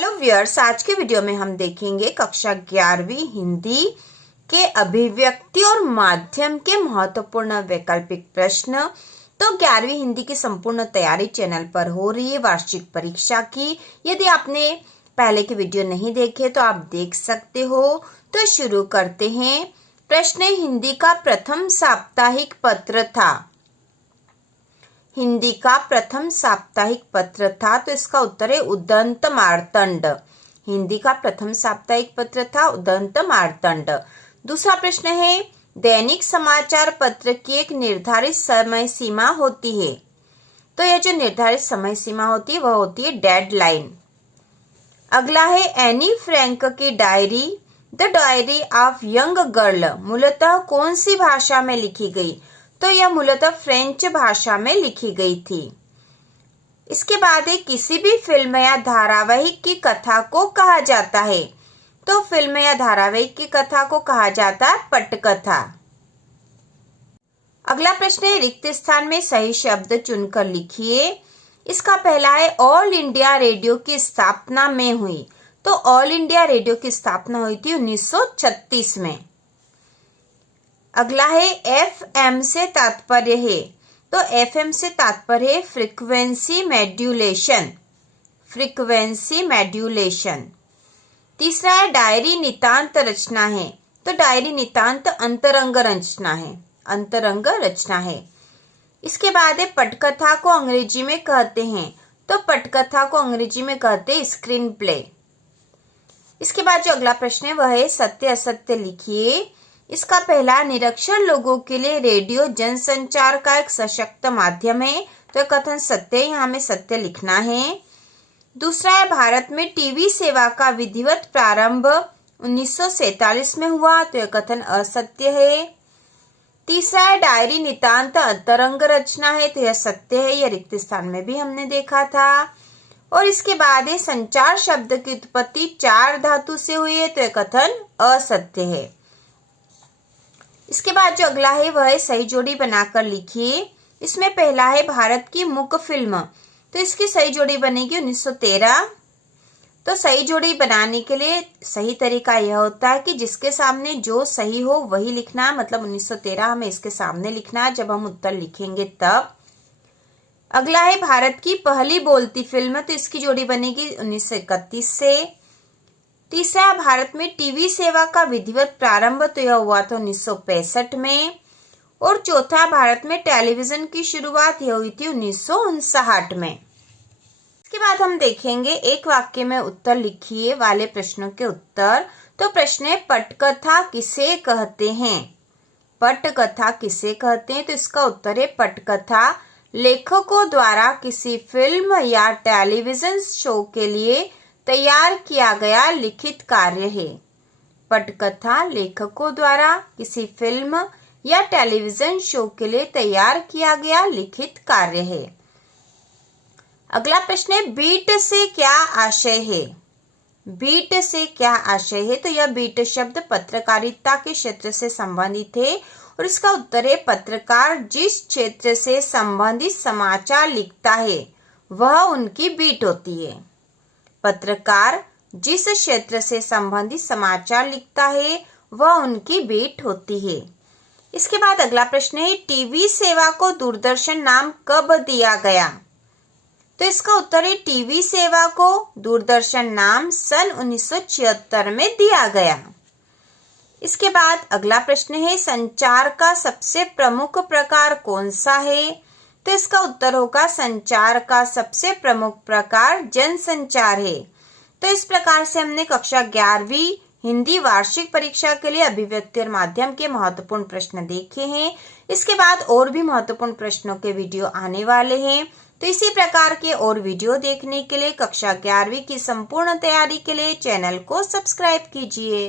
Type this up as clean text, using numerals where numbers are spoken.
Hello viewers, आज के video में हम देखेंगे कक्षा 11वीं हिंदी के अभिव्यक्ति और माध्यम के महत्वपूर्ण वैकल्पिक प्रश्न। तो 11वीं हिंदी की संपूर्ण तैयारी चैनल पर हो रही है वार्षिक परीक्षा की। यदि आपने पहले के वीडियो नहीं देखे तो आप देख सकते हो। तो शुरू करते हैं। प्रश्न: हिंदी का प्रथम साप्ताहिक पत्र था। हिंदी का प्रथम साप्ताहिक पत्र था, तो इसका उत्तर है उदंत मार्तंड। हिंदी का प्रथम साप्ताहिक पत्र था उदंत मार्तंड। दूसरा प्रश्न है, दैनिक समाचार पत्र की एक निर्धारित समय सीमा होती है। तो यह जो निर्धारित समय सीमा होती है वह होती है डेडलाइन। अगला है, एनी फ्रैंक की diary the diary of young girl मूलतः कौन सी भाषा में लिखी गई? तो यह मूलतः फ्रेंच भाषा में लिखी गई थी। इसके बाद है, किसी भी फिल्म या धारावाहिक की कथा को कहा जाता है। तो फिल्म या धारावाहिक की कथा को कहा जाता है पटकथा। अगला प्रश्न है, रिक्त स्थान में सही शब्द चुनकर लिखिए। इसका पहला है, ऑल इंडिया रेडियो की स्थापना में हुई। तो ऑल इंडिया रेडियो की स्थापना हुई थी 1936 में। अगला है, एफएम से तात्पर्य है। तो एफएम से तात्पर्य है फ्रीक्वेंसी मॉड्यूलेशन। Frequency modulation. तीसरा है, डायरी नितांत रचना है। तो डायरी नितांत अंतरंग रचना है। अंतरंग रचना है। इसके बाद है, पटकथा को अंग्रेजी में कहते हैं। तो पटकथा को अंग्रेजी में कहते हैं स्क्रीन प्ले। इसके बाद जो अगला प्रश्न है वह है, सत्य असत्य लिखिए। इसका पहला, निरक्षर लोगों के लिए रेडियो जनसंचार का एक सशक्त माध्यम है। तो कथन सत्य है, यहाँ में सत्य लिखना है। दूसरा है, भारत में टीवी सेवा का विधिवत प्रारंभ 1947 में हुआ। तो यह कथन असत्य है। तीसरा है, डायरी नितांत अंतरंग रचना है। तो यह सत्य है, यह रिक्त स्थान में भी हमने देखा था। और इसके बाद है, संचार शब्द की उत्पत्ति 4 धातु से हुई है। तो यह कथन असत्य है। इसके बाद जो अगला है वह है, सही जोड़ी बनाकर लिखिए। इसमें पहला है, भारत की मुख्य फिल्म। तो इसकी सही जोड़ी बनेगी 1913। तो सही जोड़ी बनाने के लिए सही तरीका यह होता है कि जिसके सामने जो सही हो वही लिखना। मतलब 1913 हमें इसके सामने लिखना है जब हम उत्तर लिखेंगे तब। अगला है, भारत की पहली बोलती फिल्म। तो इसकी जोड़ी बनेगी 1931 से। तीसरा, भारत में टीवी सेवा का विधिवत प्रारंभ। तो यह हुआ था 1965 में। और चौथा, भारत में टेलीविजन की शुरुआत यह हुई थी 1959 में। इसके बाद हम देखेंगे एक वाक्य में उत्तर लिखिए वाले प्रश्नों के उत्तर। तो प्रश्न है, पटकथा किसे कहते हैं? पटकथा किसे कहते हैं? तो इसका उत्तर है, पटकथा लेखकों द्वारा किसी फिल्म या टेलीविजन शो के लिए तैयार किया गया लिखित कार्य है। पटकथा लेखकों द्वारा किसी फिल्म या टेलीविजन शो के लिए तैयार किया गया लिखित कार्य है। अगला प्रश्न है, बीट से क्या आशय है? बीट से क्या आशय है? तो यह बीट शब्द पत्रकारिता के क्षेत्र से संबंधित है। और इसका उत्तर है, पत्रकार जिस क्षेत्र से संबंधित समाचार लिखता है वह उनकी बीट होती है। पत्रकार जिस क्षेत्र से संबंधित समाचार लिखता है वह उनकी बीट होती है। इसके बाद अगला प्रश्न है, टीवी सेवा को दूरदर्शन नाम कब दिया गया? तो इसका उत्तर है, टीवी सेवा को दूरदर्शन नाम सन 1976 में दिया गया। इसके बाद अगला प्रश्न है, संचार का सबसे प्रमुख प्रकार कौन सा है? तो इसका उत्तर होगा, संचार का सबसे प्रमुख प्रकार जनसंचार है। तो इस प्रकार से हमने कक्षा 11वीं हिंदी वार्षिक परीक्षा के लिए अभिव्यक्ति और माध्यम के महत्वपूर्ण प्रश्न देखे हैं। इसके बाद और भी महत्वपूर्ण प्रश्नों के वीडियो आने वाले हैं। तो इसी प्रकार के और वीडियो देखने के लिए कक्षा 11वीं की संपूर्ण तैयारी के लिए चैनल को सब्सक्राइब कीजिए।